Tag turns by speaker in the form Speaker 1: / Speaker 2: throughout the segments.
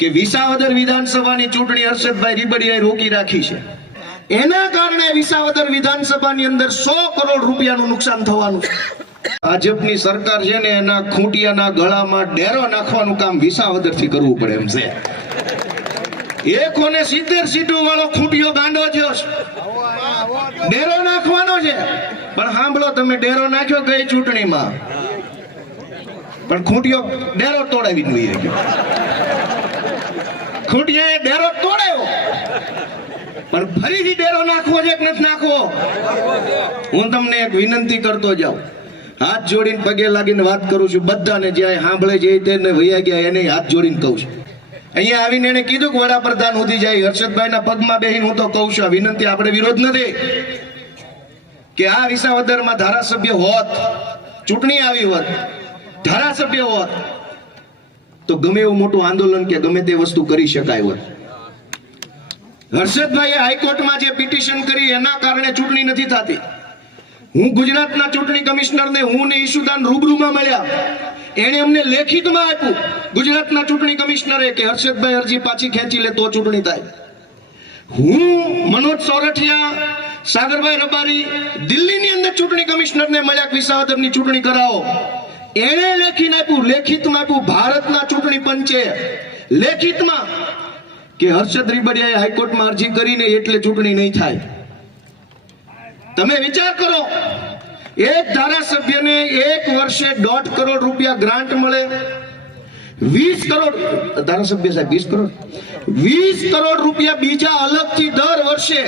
Speaker 1: કે વિસાવદર વિધાનસભાની ચૂંટણી હર્ષદભાઈ રીબડિયાએ રોકી રાખી છે. એના કારણે વિસાવદર વિધાનસભાની અંદર સો કરોડ રૂપિયાનું નુકસાન થવાનું છે. ભાજપની સરકાર છે ને એના ખૂંટિયાના ગળામાં ડેરો નાખવાનું કામ વિસાવદરથી કરવું પડે એમ છે. કોને સિત્તેર સીટો વાળો ખૂંટિયો ગાંડો છે. ડેરો નાખવાનો છે. પણ સાંભળો, તમે ડેરો નાખ્યો ગઈ ચૂંટણીમાં? પણ ખૂંટિયો ડેરો તોડાવી જ ખૂંટિયાએ ડેરો તોડાયો. પણ ફરીથી ડેરો નાખવો છે કે નથી નાખવો? હું તમને એક વિનંતી કરતો જાઉં. હાથ જોડીને પગે લાગીને વાત કરું છું. બધાને જ્યાં સાંભળે છે તેને વૈયા ગયા, એને હાથ જોડીને કહું છું. અહીંયા આવીને એને કીધું કે વડાપ્રધાન ઉધી જાય. હર્ષદભાઈના પગમાં બેહીને હું તો કહું છું, આ વિનંતી આપણે વિરોધ નથી. કે આ વિસાવદરમાં ધારાસભ્ય હોત, ચૂંટણી આવી હોત, ધારાસભ્ય હોત તો ગમે એવું મોટું આંદોલન કે ગમે તે વસ્તુ કરી શકાય હોત હર્ષદભાઈએ હાઈકોર્ટમાં જે પિટિશન કરી, એના કારણે ચૂંટણી નથી થતી. હું ગુજરાતના ચૂંટણી કમિશનરને, હું ને ઈશુદાન રૂબરૂમાં મળ્યા. એણે અમને લેખિતમાં આપ્યું, ગુજરાતના ચૂંટણી કમિશનરે, કે હર્ષદભાઈ અરજી પાછી ખેંચી લે તો ચૂંટણી થાય. હું મનોજ સોરઠિયા, સાગરભાઈ રબારી દિલ્હીની અંદર ચૂંટણી કમિશનરને મળ્યા વિસાવદરની ચૂંટણી કરાવો. એણે લેખીને આપ્યું, લેખિતમાં આપ્યું, ભારતના ચૂંટણી પંચે લેખિતમાં કે હર્ષદ રીબડિયાએ હાઈકોર્ટમાં અરજી કરીને એટલે ચૂંટણી નહીં થાય. તમે વિચાર કરો, એક ધારાસભ્યને એક વર્ષે દોઢ કરોડ રૂપિયા ગ્રાન્ટ મળે. વીસ કરોડ, ધારાસભ્ય સાહેબ, વીસ કરોડ. વીસ કરોડ રૂપિયા બીજા અલગથી દર વર્ષે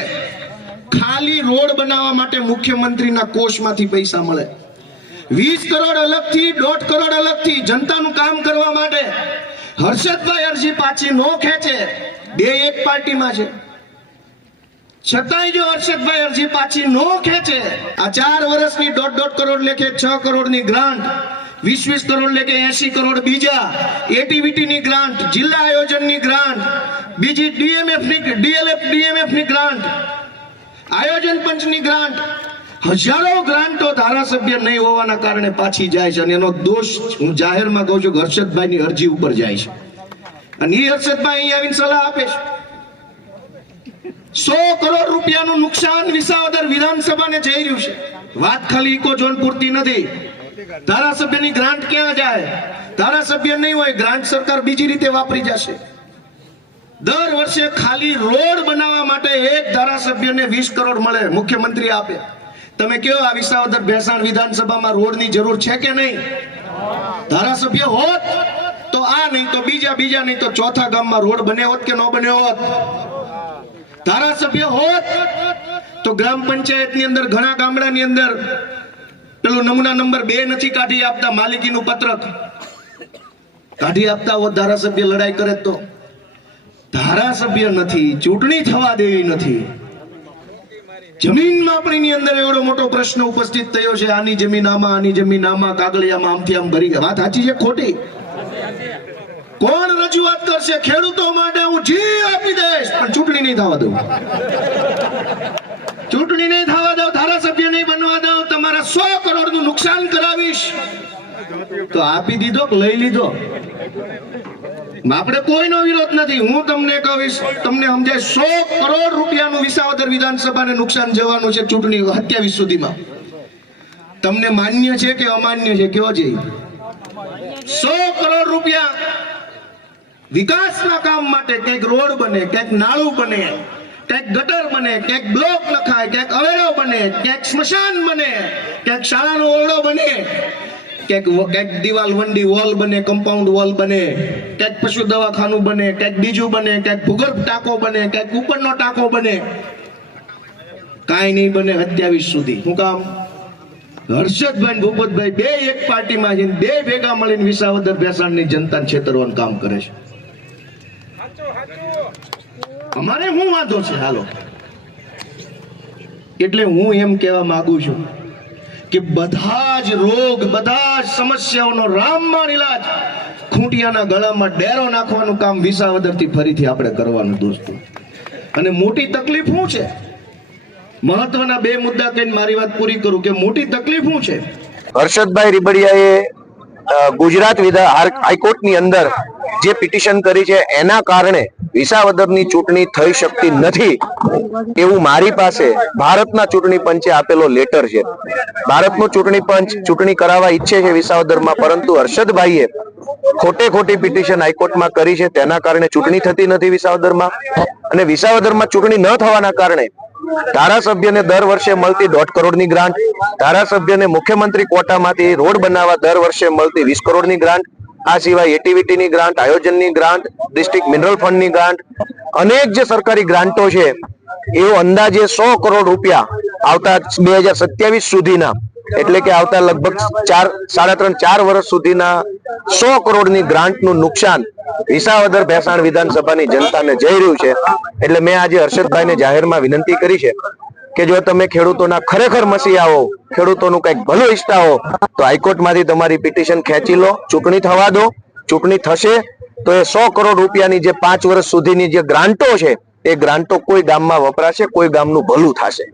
Speaker 1: ખાલી રોડ બનાવવા માટે મુખ્યમંત્રીના કોષમાંથી પૈસા મળે. વીસ કરોડ અલગથી, દોઢ કરોડ અલગથી જનતાનું કામ કરવા માટે હર્ષદભાઈ અરજી પાછી નો ખેંચે. બે એક પાર્ટીમાં છે. છતાંય જો હર્ષદભાઈ અરજી પાછી નો ખેંચે, આ ચાર વર્ષની દોઢ દોઢ કરોડ લેખે છ કરોડની ગ્રાન્ટ, વીસ વીસ કરોડ લેખે એસી કરોડ બીજા, એટીવીટીની ગ્રાન્ટ, જિલ્લા આયોજનની ગ્રાન્ટ, બીજી ડીએમએફની, ડીએલએફ, ડીએમએફની ગ્રાન્ટ, આયોજન પંચની ગ્રાન્ટ હજારો ગ્રાન્ટો ધારાસભ્ય નહીં હોવાના કારણે પાછી જાય છે અને એનો દોષ હું જાહેરમાં કહું છું હર્ષદભાઈની અરજી ઉપર જાય છે. અને એ હર્ષદભાઈ અહીં આવીને સલાહ આપે છે. સો કરોડ રૂપિયાનું નુકસાન વિસાવદર વિધાનસભાને જઈ રહ્યું છે. વાત ખાલી ઇકો ઝોન પૂરતી નથી. ધારાસભ્યની ગ્રાન્ટ ક્યાં જાય? ધારાસભ્ય નહીં હોય, ગ્રાન્ટ સરકાર બીજી રીતે વાપરી જશે. દર વર્ષે ખાલી રોડ બનાવવા માટે એક ધારાસભ્યને વીસ કરોડ મળે, મુખ્યમંત્રી આપે. તમે કયો આ વિસાવદર ભેસાણ વિધાનસભામાં રોડની જરૂર છે કે નહીં? ધારાસભ્ય હોત તો આ નહીં તો બીજા બીજા નહીં તો ચોથા ગામમાં રોડ બને હોત કે ન બન્યો હોત? ધારાસભ્ય હોત તો ગ્રામ પંચાયતની અંદર, ઘણા ગામડાની અંદર પેલું નમૂના નંબર બે નથી કાઢી આપતા માલિકીનું પત્રક. કાઢી આપતા હોત ધારાસભ્ય, લડાઈ કરે તો. ધારાસભ્ય નથી, ચૂંટણી થવા દેવી નથી. જમીન માપણીની અંદર એવડો મોટો પ્રશ્ન ઉપસ્થિત થયો છે, આની જમીન આમાં આની જમીન આમાં કાગળિયામાં આમથી આમ ભરી વાત સાચી છે ખોટી? કોણ રજૂઆત કરશે? ખેડૂતો માટે હું જી આપી દઈશ. પણ ચૂંટણી નહીં થવા દઉં. ચૂંટણી નહીં થવા દઉં, ધારાસભ્ય નહીં બનવા દઉં, તમારા સો કરોડનું નુકસાન કરાવીશ. તો આપી દીધો લઈ લીધો? આપણે કોઈનો વિરોધ નથી. હું તમને કહીશ, તમને સમજાય, સો કરોડ રૂપિયાનું વિસાવદર વિધાનસભાને નુકસાન જવાનું છે ચૂંટણી સત્યાવીસ સુધીમાં. તમને માન્ય છે કે અમાન્ય છે? કયો છે? સો કરોડ રૂપિયા વિકાસના કામ માટે કંઈક રોડ બને કંઈક નાળું બને કંઈક ગટર બને કંઈક બ્લોક નખાય કંઈક અવેડો બને કંઈક સ્મશાન બને કંઈક શાળાનો ઓરડો બને. કંઈક વ- દિવાલ વંડી વોલ બને કમ્પાઉન્ડ વોલ બને, ક્યાંક પશુ દવાખાનું બને, ક્યાંક બીજું બને, ક્યાંક ભૂગર્ભ ટાંકો બને, ક્યાંક ઉપરનો ટાંકો બને. કાંઈ નહીં બને સત્યાવીસ સુધી. શું કામ? હર્ષદભાઈ ભૂપતભાઈ બે એક પાર્ટીમાં જઈને બે ભેગા મળીને વિસાવદર ભેસાણની જનતાને છેતરવાનું કામ કરે છે. અમારે શું વાંધો છે? હાલો. એટલે હું એમ કહેવા માંગુ છું કે બધા જ રોગ, બધા જ સમસ્યાઓનો રામમાં ઇલાજ ખૂંટિયાના ગળામાં ડેરો નાખવાનું કામ વિસાવદરથી ફરીથી આપણે કરવાનું દોસ્તો. અને મોટી તકલીફ શું છે? મહત્વના બે મુદ્દા કહીને મારી વાત પૂરી કરું કે મોટી તકલીફ શું છે?
Speaker 2: હર્ષદભાઈ રીબડિયાએ ગુજરાત વિધા હાઈકોર્ટની અંદર જે પિટિશન કરી છે, એના કારણે વિસાવદરની ચૂંટણી થઈ શકતી નથી એવું મારી પાસે ભારતના ચૂંટણી પંચે આપેલો લેટર છે. ભારતનું ચૂંટણી પંચ ચૂંટણી કરાવવા ઈચ્છે છે વિસાવદરમાં, પરંતુ હર્ષદભાઈએ ખોટે ખોટી પિટિશન હાઈકોર્ટમાં કરી છે. તેના કારણે ચૂંટણી થતી નથી વિસાવદરમાં અને વિસાવદરમાં ચૂંટણી ન થવાના કારણે ધારાસભ્યને દર વર્ષે મળતી દોઢ કરોડની ગ્રાન્ટ, ધારાસભ્યને મુખ્યમંત્રી કોટામાંથી રોડ બનાવવા દર વર્ષે મળતી વીસ કરોડની ગ્રાન્ટ આ સિવાય એટીવીટીની ગ્રાન્ટ, આયોજનની ગ્રાન્ટ, ડિસ્ટ્રિક્ટ મિનરલ ફંડની ગ્રાન્ટ, અનેક જે સરકારી ગ્રાન્ટો છે, એવો અંદાજે સો કરોડ રૂપિયા આવતા બે હજાર સત્યાવીસ સુધીના, એટલે કે આવતા લગભગ ચાર, સાડા ત્રણ, ચાર વર્ષ સુધીના સો કરોડની ગ્રાન્ટનું નુકસાન વિસાવદર ભેસાણ વિધાનસભાની જનતાને જઈ રહ્યું છે. એટલે મેં આજે હર્ષદભાઈને જાહેરમાં વિનંતી કરી છે. કે જો તમે ખેડૂતોના ખરેખર મસીહાઓ ખેડૂતોનું કંઈક ભલું ઈચ્છતા હો, તો હાઈકોર્ટમાંથી તમારી પિટિશન ખેંચી લો, ચૂંટણી થવા દો, ચૂંટણી થશે, તો એ સો કરોડ રૂપિયાની જે પાંચ વર્ષ સુધીની જે ગ્રાન્ટો છે, એ ગ્રાન્ટો કોઈ ગામમાં વપરાશે, કોઈ ગામનું ભલું થશે.